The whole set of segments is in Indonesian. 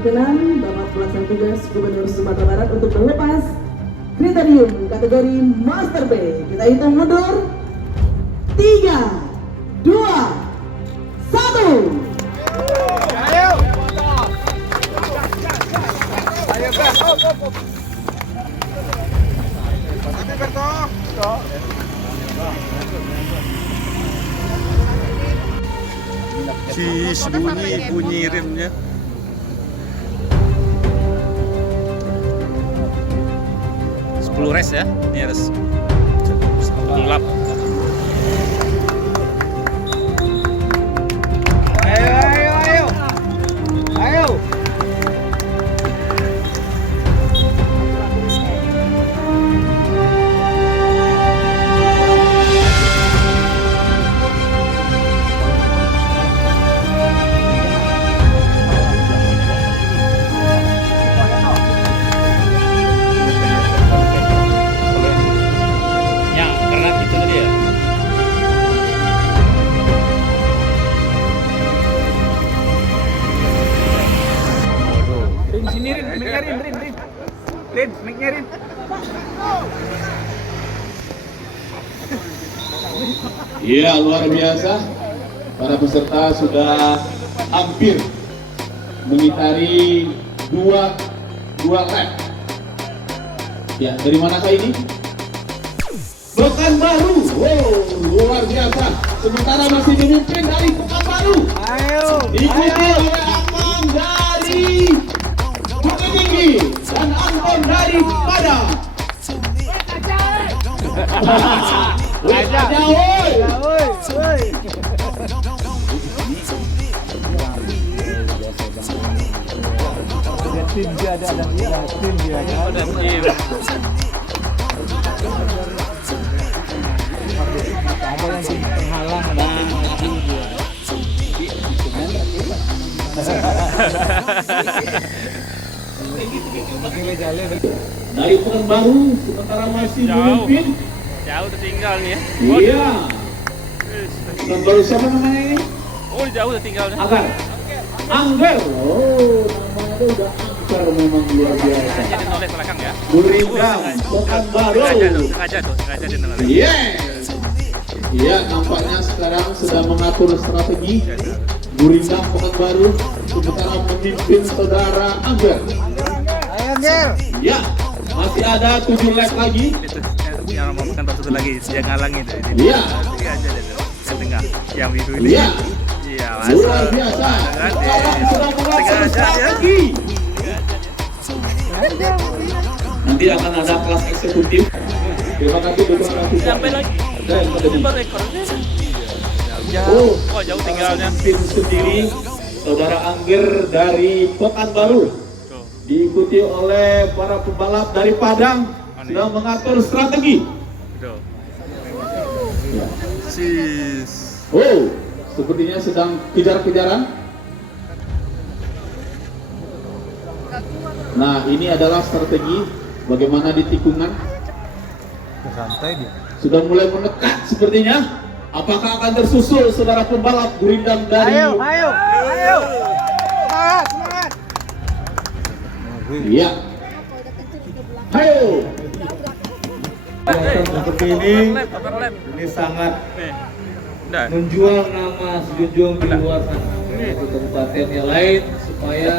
berkenan Bapak Pelaksana Tugas Gubernur Sumatera Barat untuk melepas kriterium kategori Master B. Kita hitung mundur. 3, 2, 1. Ayo. Ayo, bunyi remnya. Res ya, ini harus 10 lap. Ayo. Rin, mic-nya Rin. Iya, luar biasa. Para peserta sudah hampir mengitari dua lap. Ya, dari manakah ini? Pekanbaru. Wow, luar biasa. Sementara masih memimpin dari Pekanbaru. Diikuti oleh Amang dari Bukit Tinggi dan Anton dari Padang. Aja, woi. Tim dia ada tim dia ada tim. Ada yang tim penghalang ada tim dia. Dari Pekanbaru sementara masih memimpin. Jauh tertinggal nih ya. Iya. Pekanbaru siapa namanya ini? Oh, jauh tertinggal. Angger. Oh, namanya udah Angger, memang luar biasa. Jadi noleh belakang ya. Gurindam, Pekanbaru. Sengaja dia noleh. Yes. Iya, nampaknya sekarang sedang mengatur strategi. Gurindam Pekanbaru sementara memimpin saudara Angger. Ya, masih ada 7 lap lagi. Yang mau kantor satu lagi, yang ngalang itu. Iya. Yang tengah, yang biru ini. Iya. Iya, luar biasa. Sekarang sedang mengatur strategi. Nanti akan ada kelas eksekutif. Terima kasih dokter. Sampai lagi. Coba rekornya. Oh, Jauh tinggalnya. Tim sendiri, saudara Angger dari Pekanbaru. Diikuti oleh para pembalap dari Padang sedang mengatur strategi. Oh, sepertinya sedang kejar-kejaran. Nah, ini adalah strategi bagaimana di tikungan. Santai dia. Sudah mulai mendekat sepertinya. Apakah akan tersusul saudara pembalap Gurindam dari? Ayo. Iya. Ayo. Seperti ini sangat menjual nama Sejunjung di luar sana, di kabupaten yang lain supaya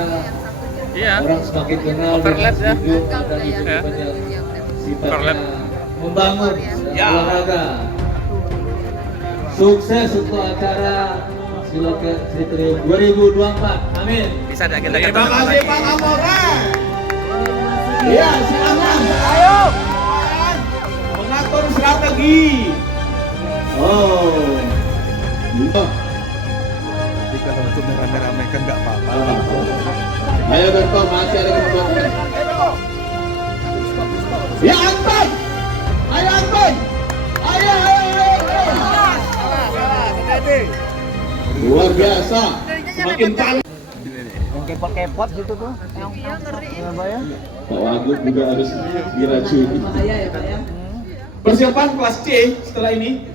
orang semakin kenal dengan Sejunjung dan event yang sifatnya membangun olahraga. Sukses untuk acara Silakan Kriterium 2024. Amin. Bisa ada agenda Terima kasih Pak Kapolres. Iya, silakan. Ayo. Mengatur strategi. Oh. Jadi kalau untuk merame-rame kan nggak apa-apa. Ayo Berko, masih ada kesempatan. Ya Anton. Ayo Anton. Ayo. Luar biasa. Semakin panas. Yang kepot-kepot gitu tuh. Iya, ngeri. Pak Wagub juga harus diracuni. Bahaya ya Pak ya. Persiapan kelas C setelah ini.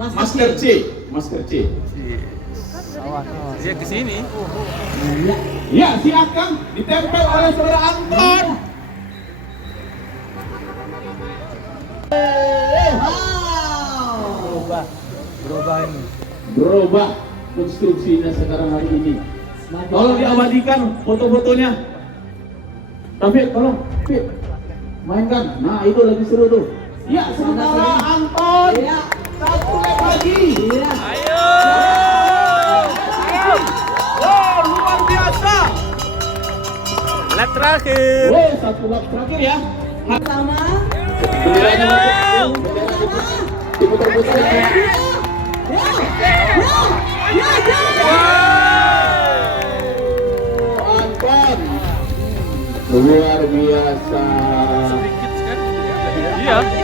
Master C. Dia ke sini. Ya, si Akang ditempel oleh saudara Anton. Berubah konstruksinya sekarang hari ini. Tolong diabadikan foto-fotonya. Tapi tolong, Fit, mainkan. Nah, itu lagi seru tuh. Ya, sementara Anton. Ya. Satu lap lagi. Iya. Ayo. Wow, luar biasa. Lap terakhir. Wow, satu lap terakhir ya. Sama. Benderanya masuk. Diputar-putar ya. Anton. Luar biasa. Sedikit sekali. Iya.